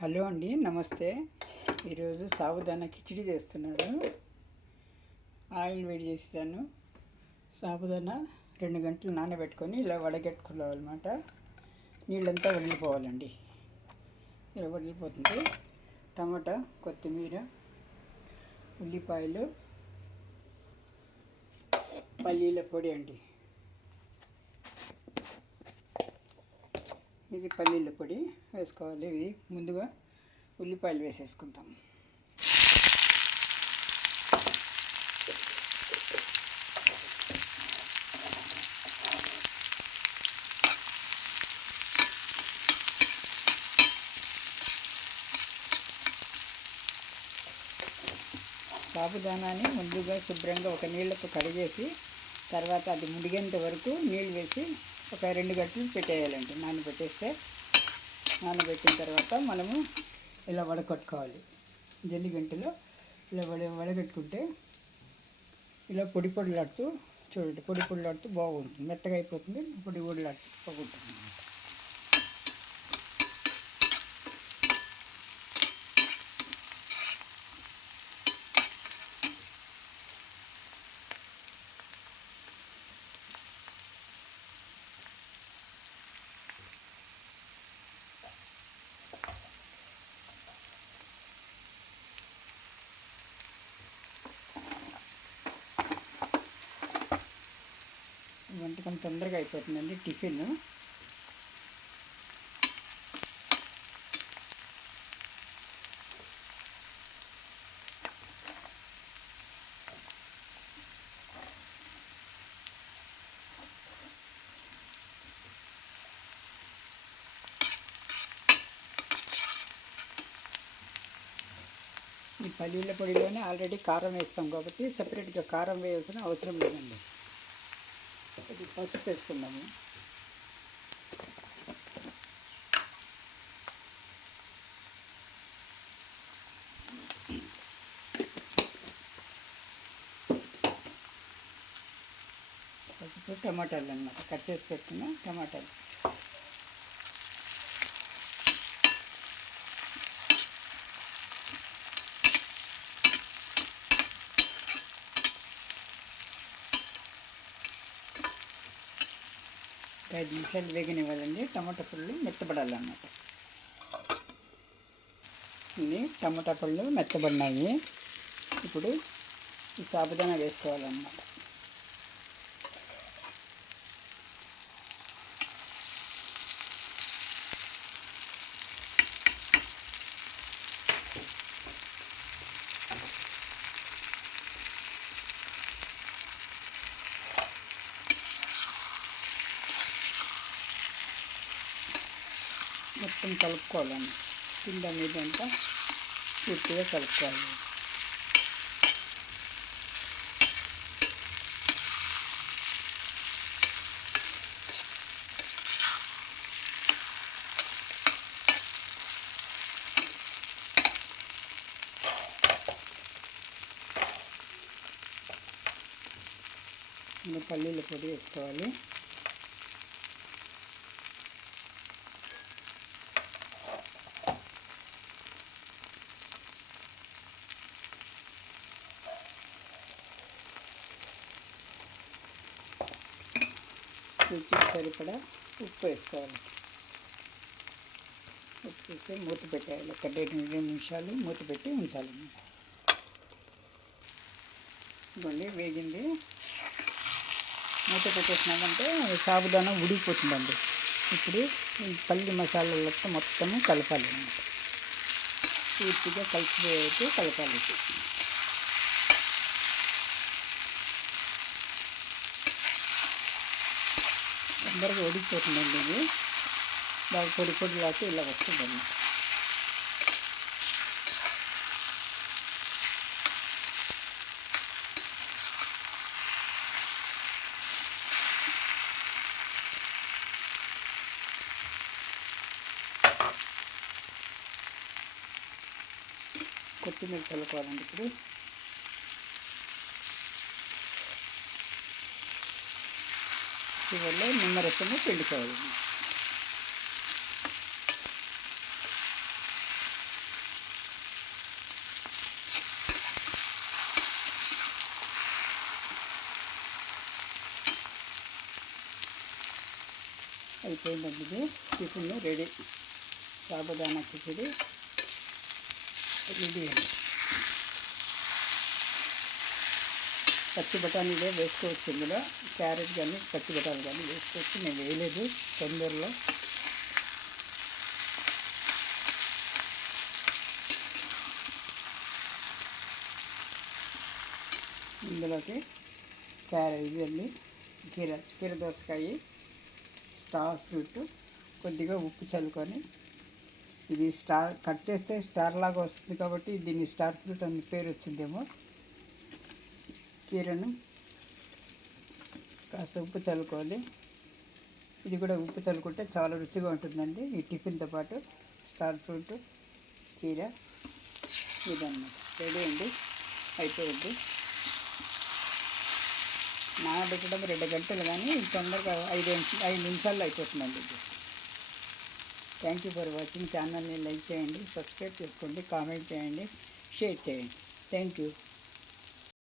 Hello అండి, నమస్తే. ఈరోజు సాబుదానా కిచిడి చేస్తున్నాను. ఆయిల్ వేడి చేసాను. సాబుదానా 2 గంటలు నానబెట్టుకొని ఇలా వడగట్టుకోవాలన్నమాట. నీళ్ళంతా వదిలిపోవాలండి. ఇలా వదిలిపోతుంది. టమాటా, కొత్తిమీర, ఉల్లిపాయలు, పల్లీల పొడి అండి. ఇది పల్లీల పొడి వేసుకోవాలి. ఇది ముందుగా ఉల్లిపాయలు వేసేసుకుంటాం. సాబుదానాన్ని ముందుగా శుభ్రంగా ఒక నీళ్ళతో కడిగేసి తర్వాత అది ముడిగేంత వరకు నీళ్ళు వేసి ఒక 2 గంటలు పెట్టేయాలండి. నానబెట్టిన తర్వాత మనము ఇలా వడకట్టుకోవాలి. జల్లి గంటలో ఇలా వడగట్టుకుంటే ఇలా పొడి పొడిలాడుతూ చూడండి, పొడి పొడిలాడుతూ బాగుంటుంది. మెత్తగా అయిపోతుంది, పొడి పొడిలాడుతూ బాగుంటుంది. వంటకం తొందరగా అయిపోతుందండి. టిఫిన్ ఈ పల్లీల పొడిలోనే ఆల్రెడీ కారం వేస్తాం కాబట్టి సపరేట్గా కారం వేయాల్సిన అవసరం లేదండి. ఇది పసుపు వేసుకున్నాము. పసుపు, టమాటాలు అన్నమాట, కట్ చేసి పెట్టుకున్న టమాటాలు. ఒక 5 నిమిషాలు వేగనివ్వాలండి. టమాటా పళ్ళు మెత్తబడాలన్నమాట. ఇన్ని టమాటా పళ్ళు మెత్తబడినాయి. ఇప్పుడు ఈ సాబుదానా వేసుకోవాలన్నమాట. మొత్తం కలుపుకోవాలండి. కింద మీద అంతా పూర్తిగా కలుపుకోవాలి. పల్లీల పొడి వేసుకోవాలి. రుచికి సరిపడా ఉప్పు వేసుకోవాలి. ఉప్పు వేసి మూత పెట్టేయాలి. ఒక 2 నిమిషాలు మూత పెట్టి ఉంచాలి. ఇవ్వండి, వేగింది. మూత పెట్టేసినామంటే సాబుదానా ఉడికిపోతుందండి. ఇప్పుడు ఈ పల్లి మసాలాలతో మొత్తము కలపాలి అన్నమాట. పూర్తిగా కలిసిపోయేట్టు కలపాలి. తొందరగా ఉడికిపోతుందండి. ఇది బాగా పొడి పొడిలాగా ఇలా వస్తుందండి. కొత్తిమీర కలుపుకోవాలండి. ఇప్పుడు చివరిలో నిమ్మరసము పిండుకోవాలి. అయిపోయిందండి. ఇది tiffin ready. Sabudana khichdi ready అండి. పచ్చి బఠానీలే వేసుకోవచ్చు, ఇందులో క్యారెట్ కానీ పచ్చి బఠానీ కానీ వేసుకోవచ్చు. నేను వేయలేదు తొందరలో. ఇందులోకి క్యారెట్ ఇవన్నీ కీర దోసకాయ, స్టార్ ఫ్రూట్, కొద్దిగా ఉప్పు చల్లుకొని, ఇది స్టార్ కట్ చేస్తే స్టార్ లాగా వస్తుంది కాబట్టి దీన్ని స్టార్ ఫ్రూట్ అని పేరు వచ్చిందేమో. కీరను కాస్త ఉప్పు చల్లుకోవాలి. ఇది కూడా ఉప్పు చల్లుకుంటే చాలా రుచిగా ఉంటుందండి ఈ టిఫిన్తో పాటు. స్టార్ ఫ్రూట్, కీర ఇదన్నమాట రెడీ అండి. అయిపోయింది. నానబెట్టడం 2 గంటలు, కానీ తొందరగా 5 నిమిషాల్లో అయిపోతుందండి ఇది. Thank you for watching. ఛానల్ని లైక్ చేయండి, సబ్స్క్రైబ్ చేసుకోండి, కామెంట్ చేయండి, షేర్ చేయండి. Thank you.